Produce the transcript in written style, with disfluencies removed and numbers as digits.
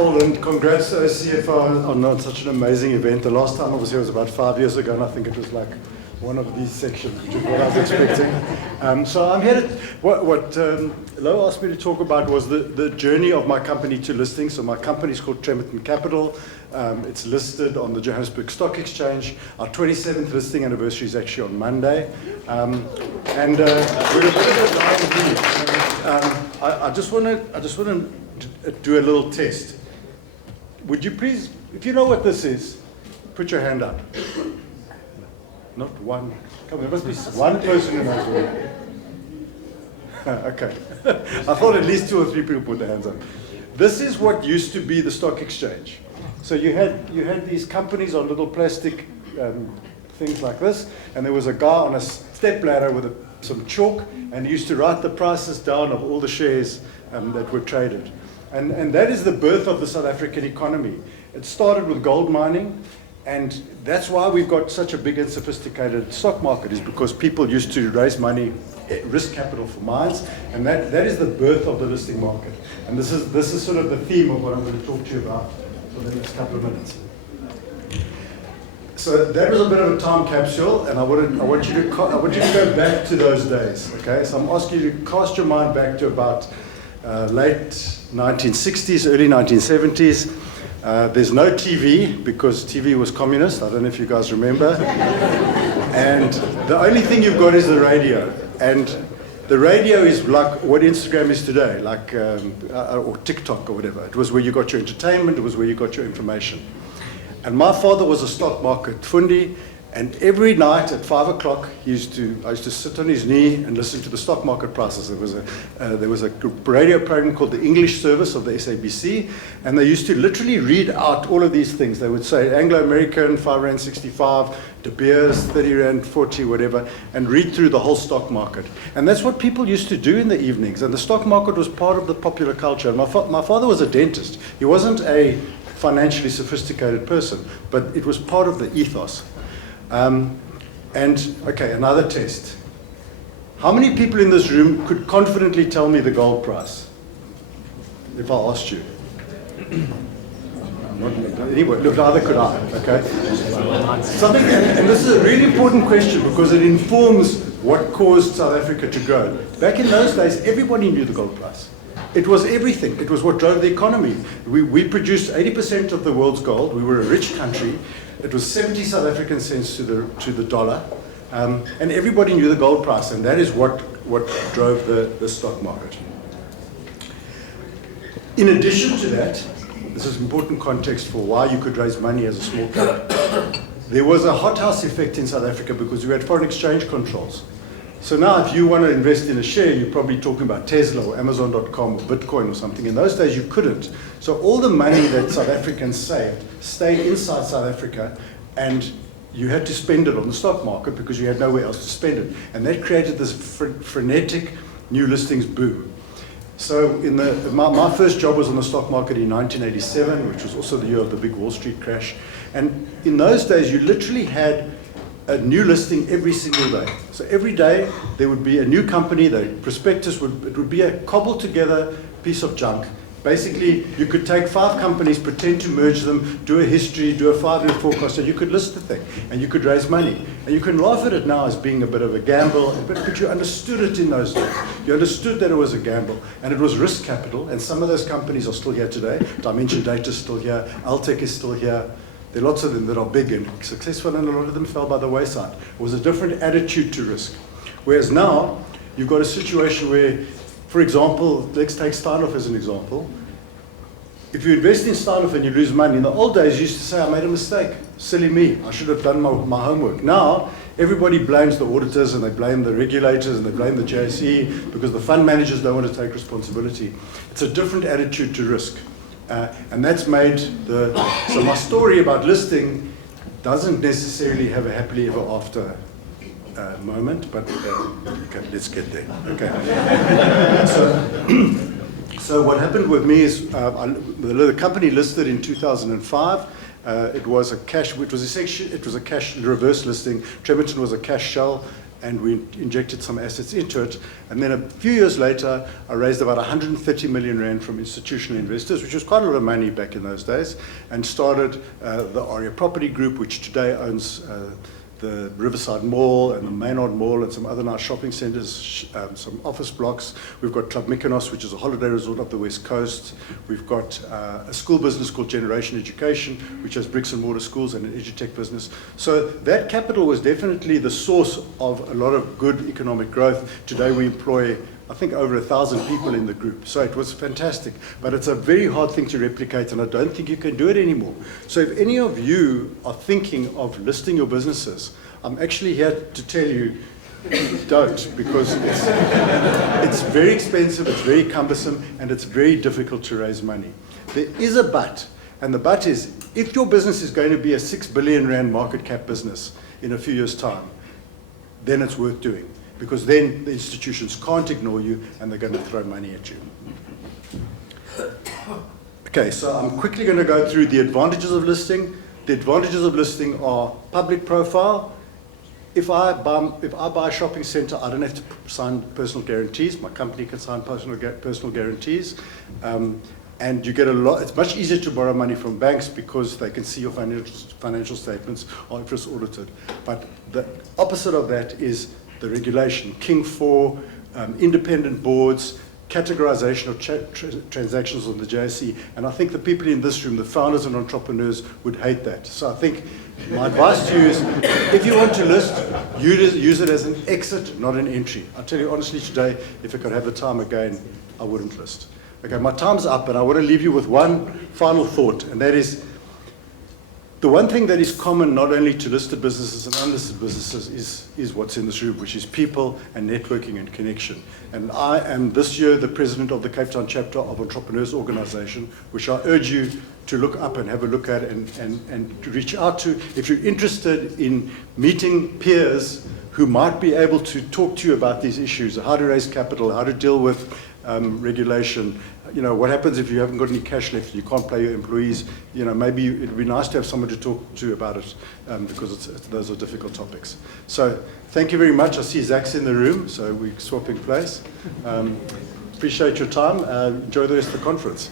Arnold, and congrats to CFO on such an amazing event. The last time I was here was about 5 years ago, and I think it was like one of these sections, which is what I was expecting. So I'm here to, what Lo asked me to talk about was the journey of my company to listing. So my company is called Tremerton Capital. It's listed on the Johannesburg Stock Exchange. Our 27th listing anniversary is actually on Monday. And we're a bit of a dying breed. I just want to do a little test. Would you please, if you know what this is, put your hand up. Not one. Come on, there must be one person who knows what it is. Okay. I thought at least 2 or 3 people put their hands up. This is what used to be the stock exchange. So you had these companies on little plastic things like this, and there was a guy on a step ladder with some chalk, and he used to write the prices down of all the shares that were traded. And that is the birth of the South African economy. It started with gold mining, and that's why we've got such a big and sophisticated stock market, is because people used to raise money, risk capital for mines, and that is the birth of the listing market. And this is sort of the theme of what I'm going to talk to you about for the next couple of minutes. So that was a bit of a time capsule, and I want you to go back to those days. Okay, so I'm asking you to cast your mind back to about late 1960s, early 1970s. There's no TV because TV was communist. I don't know if you guys remember. And the only thing you've got is the radio. And the radio is like what Instagram is today, like or TikTok or whatever. It was where you got your entertainment. It was where you got your information. And my father was a stock market fundi. And every night at 5 o'clock, I used to sit on his knee and listen to the stock market prices. There was a radio program called the English Service of the SABC, and they used to literally read out all of these things. They would say Anglo-American, 5 Rand 65, De Beers, 30 Rand 40, whatever, and read through the whole stock market. And that's what people used to do in the evenings. And the stock market was part of the popular culture. And my father was a dentist. He wasn't a financially sophisticated person, but it was part of the ethos. Okay, another test. How many people in this room could confidently tell me the gold price if I asked you? Anyway, look, neither could I, okay? And this is a really important question because it informs what caused South Africa to grow. Back in those days, everybody knew the gold price. It was everything. It was what drove the economy. We produced 80% of the world's gold. We were a rich country. It was 70 South African cents to the dollar, and everybody knew the gold price, and that is what drove the stock market. In addition to that, this is important context for why you could raise money as a small cap. There was a hothouse effect in South Africa because we had foreign exchange controls. So now if you want to invest in a share, you're probably talking about Tesla or Amazon.com or Bitcoin or something. In those days, you couldn't. So all the money that South Africans saved stayed inside South Africa, and you had to spend it on the stock market because you had nowhere else to spend it. And that created this frenetic new listings boom. So my first job was on the stock market in 1987, which was also the year of the big Wall Street crash. And in those days, you literally had a new listing every single day. So every day there would be a new company. The prospectus would be a cobbled together piece of junk. Basically, you could take 5 companies, pretend to merge them, do a history, do a 5-year forecast, and you could list the thing, and you could raise money. And you can laugh at it now as being a bit of a gamble, but you understood it in those days. You understood that it was a gamble, and it was risk capital, and some of those companies are still here today. Dimension Data is still here, Altec is still here. There are lots of them that are big and successful, and a lot of them fell by the wayside. It was a different attitude to risk. Whereas now, you've got a situation where, for example, let's take Steinhoff as an example. If you invest in Steinhoff and you lose money, in the old days you used to say, I made a mistake, silly me, I should have done my homework. Now, everybody blames the auditors and they blame the regulators and they blame the JSE because the fund managers don't want to take responsibility. It's a different attitude to risk. And that's made so my story about listing doesn't necessarily have a happily ever after moment, but okay, let's get there. Okay. So what happened with me is the company listed in 2005. It was a cash reverse listing. Tremerton was a cash shell. and we injected some assets into it. And then a few years later, I raised about 130 million rand from institutional investors, which was quite a lot of money back in those days, and started the Aria Property Group, which today owns the Riverside Mall and the Maynard Mall and some other nice shopping centres, some office blocks. We've got Club Mykonos, which is a holiday resort up the West Coast. We've got a school business called Generation Education, which has bricks and mortar schools and an edutech business. So that capital was definitely the source of a lot of good economic growth. Today we employ, I think, over 1,000 people in the group. So it was fantastic. But it's a very hard thing to replicate, and I don't think you can do it anymore. So if any of you are thinking of listing your businesses, I'm actually here to tell you, don't, because it's very expensive, it's very cumbersome, and it's very difficult to raise money. There is a but, and the but is, if your business is going to be a 6 billion rand market cap business in a few years' time, then it's worth doing. Because then the institutions can't ignore you and they're going to throw money at you. Okay, so I'm quickly going to go through the advantages of listing. The advantages of listing are public profile. If I buy a shopping center, I don't have to sign personal guarantees. My company can sign personal guarantees. And you get a lot, it's much easier to borrow money from banks because they can see your financial statements or if it's audited. But the opposite of that is the regulation, King 4, independent boards, categorization of transactions on the JSE. And I think the people in this room, the founders and entrepreneurs, would hate that. So I think my advice to you is, if you want to list, use it as an exit, not an entry. I'll tell you honestly today, if I could have the time again, I wouldn't list. Okay, my time's up, and I want to leave you with one final thought, and that is, the one thing that is common not only to listed businesses and unlisted businesses is what's in this room, which is people and networking and connection. And I am this year the president of the Cape Town chapter of Entrepreneurs Organization, which I urge you to look up and have a look at and to reach out to if you're interested in meeting peers who might be able to talk to you about these issues, how to raise capital, how to deal with regulation. You know, what happens if you haven't got any cash left, you can't pay your employees. You know, maybe it'd be nice to have someone to talk to about it because those are difficult topics. So thank you very much. I see Zach's in the room, so we're swapping place. Appreciate your time. Enjoy the rest of the conference.